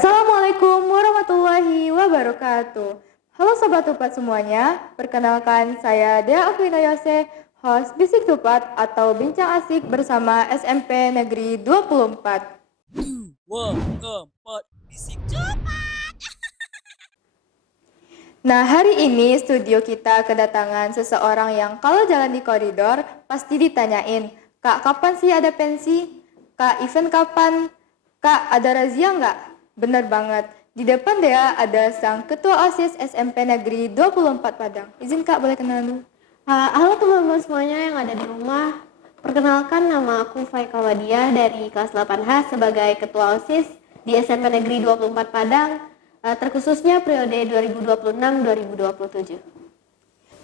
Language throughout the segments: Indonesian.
Assalamualaikum warahmatullahi wabarakatuh. Halo Sobat Tupat semuanya, perkenalkan saya Dea Afina Yose, host Bisik Tupat atau Bincang Asik bersama SMP Negeri 24. Dua, keempat, bisik cepat. Nah, hari ini studio kita kedatangan seseorang yang kalau jalan di koridor pasti ditanyain, Kak, kapan sih ada pensi? Kak, event kapan? Kak, ada razia nggak? Bener banget. Di depan Dea ada sang Ketua OSIS SMP Negeri 24 Padang. Izin Kak, boleh kenalan dulu? Halo teman-teman semuanya yang ada di rumah. Perkenalkan, nama aku Faika Wadia dari kelas 8H sebagai Ketua OSIS di SMP Negeri 24 Padang, terkhususnya periode 2026-2027.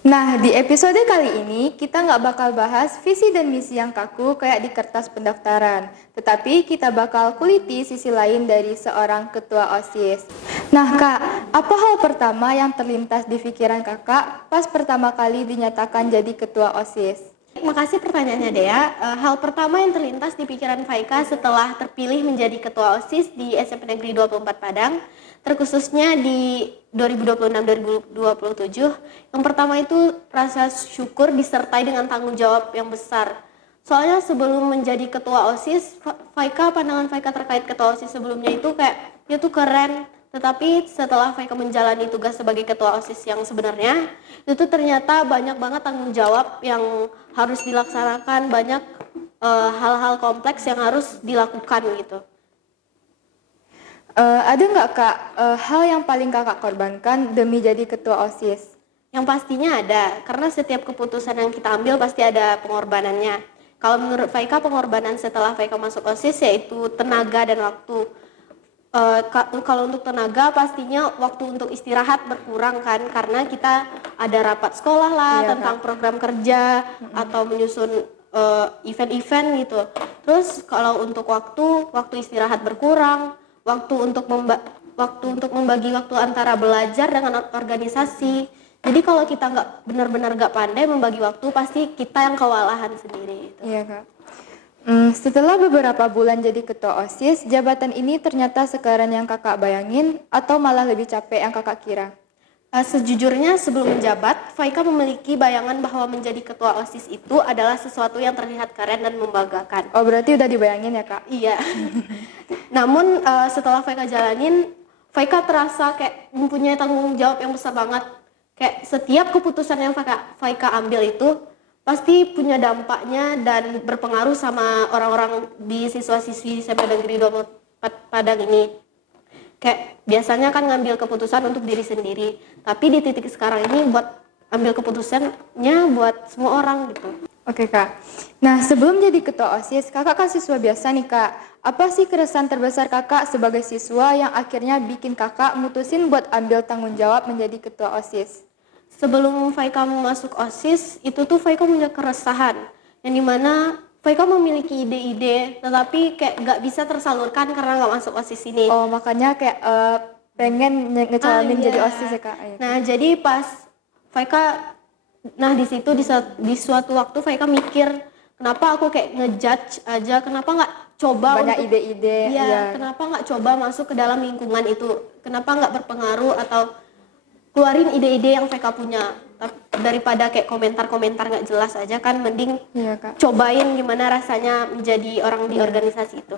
Nah, di episode kali ini kita nggak bakal bahas visi dan misi yang kaku kayak di kertas pendaftaran, tetapi kita bakal kuliti sisi lain dari seorang ketua OSIS. Nah Kak, apa hal pertama yang terlintas di pikiran kakak pas pertama kali dinyatakan jadi ketua OSIS? Makasih pertanyaannya Dea. Hal pertama yang terlintas di pikiran Faika setelah terpilih menjadi Ketua OSIS di SMP Negeri 24 Padang, terkhususnya di 2026-2027, yang pertama itu rasa syukur disertai dengan tanggung jawab yang besar. Soalnya sebelum menjadi Ketua OSIS, pandangan Faika terkait Ketua OSIS sebelumnya itu kayak dia tuh keren. Tetapi setelah Faika menjalani tugas sebagai ketua OSIS yang sebenarnya, itu ternyata banyak banget tanggung jawab yang harus dilaksanakan, banyak hal-hal kompleks yang harus dilakukan gitu. Ada nggak Kak hal yang paling kakak korbankan demi jadi ketua OSIS? Yang pastinya ada, karena setiap keputusan yang kita ambil pasti ada pengorbanannya. Kalau menurut Faika, pengorbanan setelah Faika masuk OSIS yaitu tenaga dan waktu. Kalau untuk tenaga pastinya waktu untuk istirahat berkurang kan, karena kita ada rapat sekolah lah tentang program kerja atau menyusun event-event gitu. Terus kalau untuk waktu istirahat berkurang, waktu untuk membagi waktu antara belajar dengan organisasi. Jadi kalau kita benar-benar nggak pandai membagi waktu, pasti kita yang kewalahan sendiri gitu. Iya Kak. Setelah beberapa bulan jadi ketua OSIS, jabatan ini ternyata sekeren yang kakak bayangin atau malah lebih capek yang kakak kira? Sejujurnya sebelum menjabat, Faika memiliki bayangan bahwa menjadi ketua OSIS itu adalah sesuatu yang terlihat keren dan membanggakan. Oh berarti udah dibayangin ya Kak? Iya. Namun setelah Faika jalanin, Faika terasa kayak mempunyai tanggung jawab yang besar banget. Kayak setiap keputusan yang Faika ambil itu pasti punya dampaknya dan berpengaruh sama orang-orang di siswa-siswi SMP Negeri 24 Padang ini. Kayak biasanya kan ngambil keputusan untuk diri sendiri, tapi di titik sekarang ini buat ambil keputusannya buat semua orang gitu. Oke Kak, nah sebelum jadi ketua OSIS, kakak kan siswa biasa nih Kak. Apa sih keresahan terbesar kakak sebagai siswa yang akhirnya bikin kakak mutusin buat ambil tanggung jawab menjadi ketua OSIS? Sebelum Faika masuk OSIS, itu tuh Faika punya keresahan, yang dimana Faika memiliki ide-ide, tetapi kayak gak bisa tersalurkan karena gak masuk OSIS ini. Oh makanya kayak pengen ngecalonin jadi OSIS ya Kak? Nah jadi pas Faika, di situ di suatu waktu Faika mikir, kenapa aku kayak ngejudge aja, kenapa gak coba banyak ide-ide. Iya, kenapa gak coba masuk ke dalam lingkungan itu, kenapa gak berpengaruh atau keluarin ide-ide yang Faika punya, daripada kayak komentar-komentar nggak jelas aja kan, mending cobain gimana rasanya menjadi orang di organisasi itu.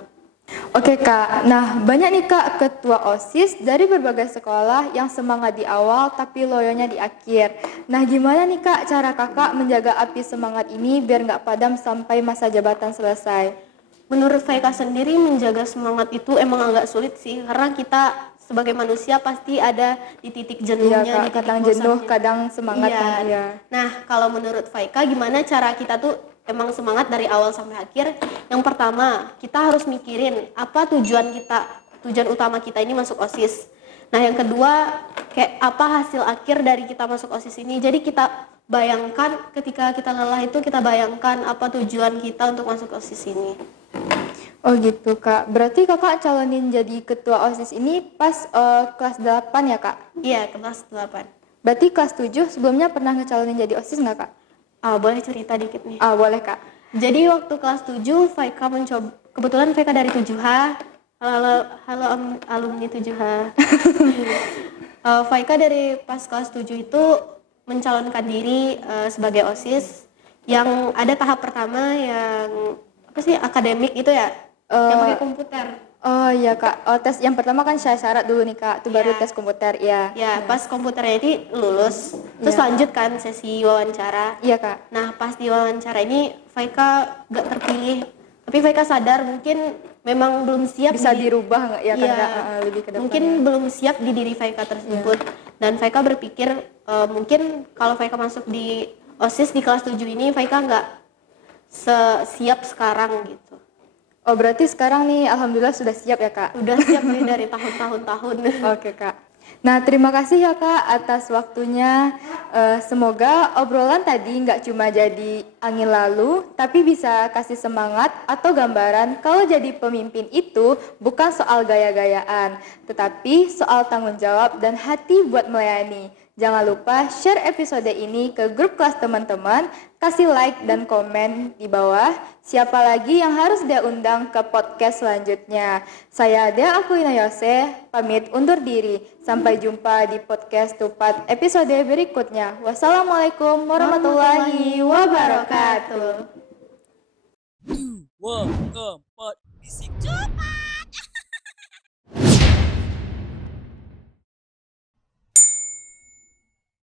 Oke Kak, nah banyak nih Kak ketua OSIS dari berbagai sekolah yang semangat di awal tapi loyonya di akhir. Nah gimana nih Kak cara kakak menjaga api semangat ini biar nggak padam sampai masa jabatan selesai? Menurut Faika sendiri menjaga semangat itu emang agak sulit sih, karena kita sebagai manusia pasti ada di titik jenuhnya, kadang jenuh, kadang semangat. Nah, kalau menurut Faika gimana cara kita tuh emang semangat dari awal sampai akhir? Yang pertama, kita harus mikirin apa tujuan utama kita ini masuk OSIS. Nah, yang kedua, kayak apa hasil akhir dari kita masuk OSIS ini. Jadi kita bayangkan ketika kita lelah itu, kita bayangkan apa tujuan kita untuk masuk OSIS ini. Oh gitu Kak, berarti kakak calonin jadi ketua OSIS ini pas kelas 8 ya Kak? Iya, kelas 8. Berarti kelas 7 sebelumnya pernah ngecalonin jadi OSIS nggak Kak? Boleh cerita dikit nih? Boleh Kak. Jadi waktu kelas 7 Faika kebetulan Faika dari 7H, Halo, alumni 7H. Faika dari pas kelas 7 itu mencalonkan diri sebagai OSIS yang ada tahap pertama yang apa sih akademik itu ya, yang pakai komputer. Oh iya Kak, tes yang pertama kan syarat dulu nih Kak, itu baru Iya. tes komputer ya. Ya, pas komputernya ini lulus, terus Iya. lanjut kan sesi wawancara. Iya Kak. Nah, pas di wawancara ini Faika gak terpilih. Tapi Faika sadar mungkin memang belum siap Bisa di- dirubah nggak ya kan Iya, Kak? Lebih ke mungkin depannya. belum siap di diri Faika tersebut. Dan Faika berpikir mungkin kalau Faika masuk di OSIS di kelas 7 ini Faika nggak siap sekarang gitu. Oh berarti sekarang nih alhamdulillah sudah siap ya Kak? Udah siap nih dari tahun-tahun. Oke Kak. Nah terima kasih ya Kak atas waktunya. Semoga obrolan tadi nggak cuma jadi angin lalu, tapi bisa kasih semangat atau gambaran kalau jadi pemimpin itu bukan soal gaya-gayaan, tetapi soal tanggung jawab dan hati buat melayani. Jangan lupa share episode ini ke grup kelas teman-teman, kasih like dan komen di bawah. Siapa lagi yang harus dia undang ke podcast selanjutnya. Saya Dea Aquina Yose, pamit undur diri. Sampai jumpa di podcast Tupat episode berikutnya. Wassalamualaikum warahmatullahi wabarakatuh. Dua, empat, bisik cepat.